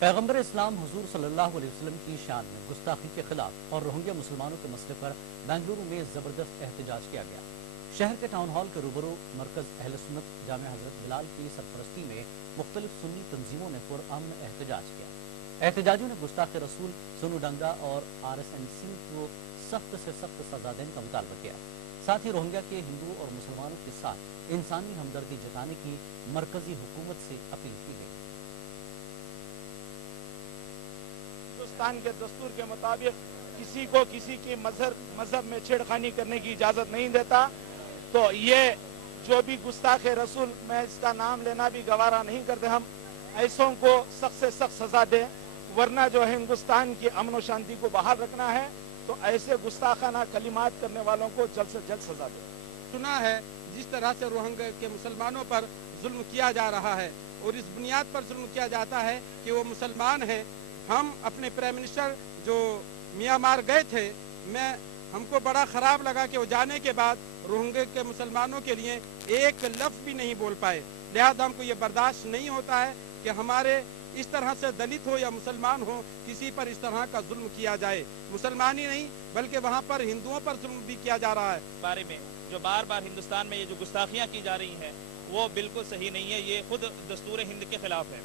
پیغمبر اسلام حضور صلی اللہ علیہ وسلم کی شان میں گستاخی کے خلاف اور روہنگیا مسلمانوں کے مسئلے پر بنگلورو میں زبردست احتجاج کیا گیا۔ شہر کے ٹاؤن ہال کے روبرو مرکز اہل سنت جامع حضرت بلال کی سرپرستی میں مختلف سنی تنظیموں نے پرامن احتجاج کیا۔ احتجاجیوں نے گستاخ رسول سونو ڈنگا اور RSNC کو سخت سے سخت سزا دینے کا مطالبہ کیا۔ ساتھ ہی روہنگیا کے ہندوؤں اور مسلمانوں کے ساتھ انسانی ہمدردی جتانے کی مرکزی حکومت سے اپیل کی گئی۔ ہندوستان کے دستور کے مطابق کسی کو کسی کی مذہب میں چھیڑخانی کرنے کی اجازت نہیں دیتا، تو یہ جو بھی گستاخ رسول، میں اس کا نام لینا بھی گوارا نہیں کرتے، ہم ایسوں کو سخت سے سخت سزا دیں، ورنہ جو ہے ہندوستان کی امن و شانتی کو بحال رکھنا ہے تو ایسے گستاخانہ کلمات کرنے والوں کو جلد سے جلد سزا دیں۔ سنا ہے جس طرح سے روہنگیا کے مسلمانوں پر ظلم کیا جا رہا ہے اور اس بنیاد پر ظلم کیا جاتا ہے کہ وہ مسلمان ہیں۔ ہم اپنے پرائم منسٹر جو میانمار گئے تھے، ہم کو بڑا خراب لگا کہ وہ جانے کے بعد روہنگیا کے مسلمانوں کے لیے ایک لفظ بھی نہیں بول پائے۔ لہذا ہم کو یہ برداشت نہیں ہوتا ہے کہ ہمارے اس طرح سے دلت ہو یا مسلمان ہو کسی پر اس طرح کا ظلم کیا جائے۔ مسلمان ہی نہیں بلکہ وہاں پر ہندوؤں پر ظلم بھی کیا جا رہا ہے۔ بارے میں جو بار بار ہندوستان میں یہ جو گستاخیاں کی جا رہی ہیں وہ بالکل صحیح نہیں ہے، یہ خود دستور ہند کے خلاف ہے،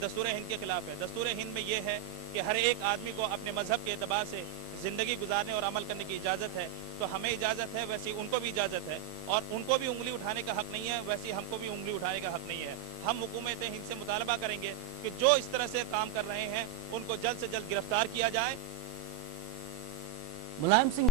دستور ہند کے خلاف ہے۔ دستور ہند میں یہ ہے کہ ہر ایک آدمی کو اپنے مذہب کے اعتبار سے زندگی گزارنے اور عمل کرنے کی اجازت ہے، تو ہمیں اجازت ہے ویسی ان کو بھی اجازت ہے، اور ان کو بھی انگلی اٹھانے کا حق نہیں ہے ویسی ہم کو بھی انگلی اٹھانے کا حق نہیں ہے۔ ہم حکومت ہند سے مطالبہ کریں گے کہ جو اس طرح سے کام کر رہے ہیں ان کو جلد سے جلد گرفتار کیا جائے۔ ملائم سنگھ